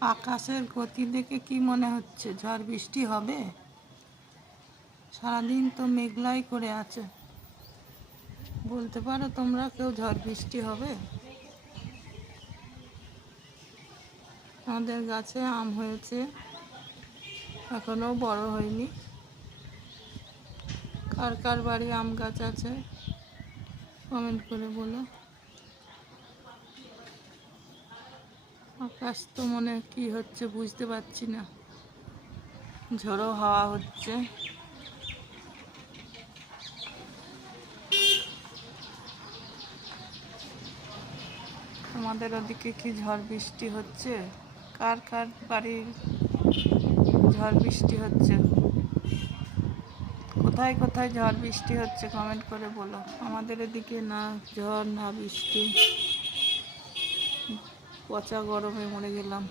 আকাশের গতি দেখে কি মনে হচ্ছে ঝড় বৃষ্টি হবে? সারাদিন তো মেঘলাই করে আছে। বলতে পারো তোমরা কেউ ঝড় বৃষ্টি হবে? আমাদের গাছে আম হয়েছে, এখনো বড় হয়নি। কার কার বাড়ি আম গাছ আছে কমেন্ট করে বলো। আকাশ তো মনে কি হচ্ছে বুঝতে পারছি না, ঝোড়ো হাওয়া হচ্ছে। তোমাদের ওদিকে কি ঝড় বৃষ্টি হচ্ছে? কার কার বাড়ির ঝড় বৃষ্টি হচ্ছে? কোথায় কোথায় ঝড় বৃষ্টি হচ্ছে কমেন্ট করে বলো। আমাদের এদিকে না ঝড় না বৃষ্টি, পচা গরমে মরে গেলাম।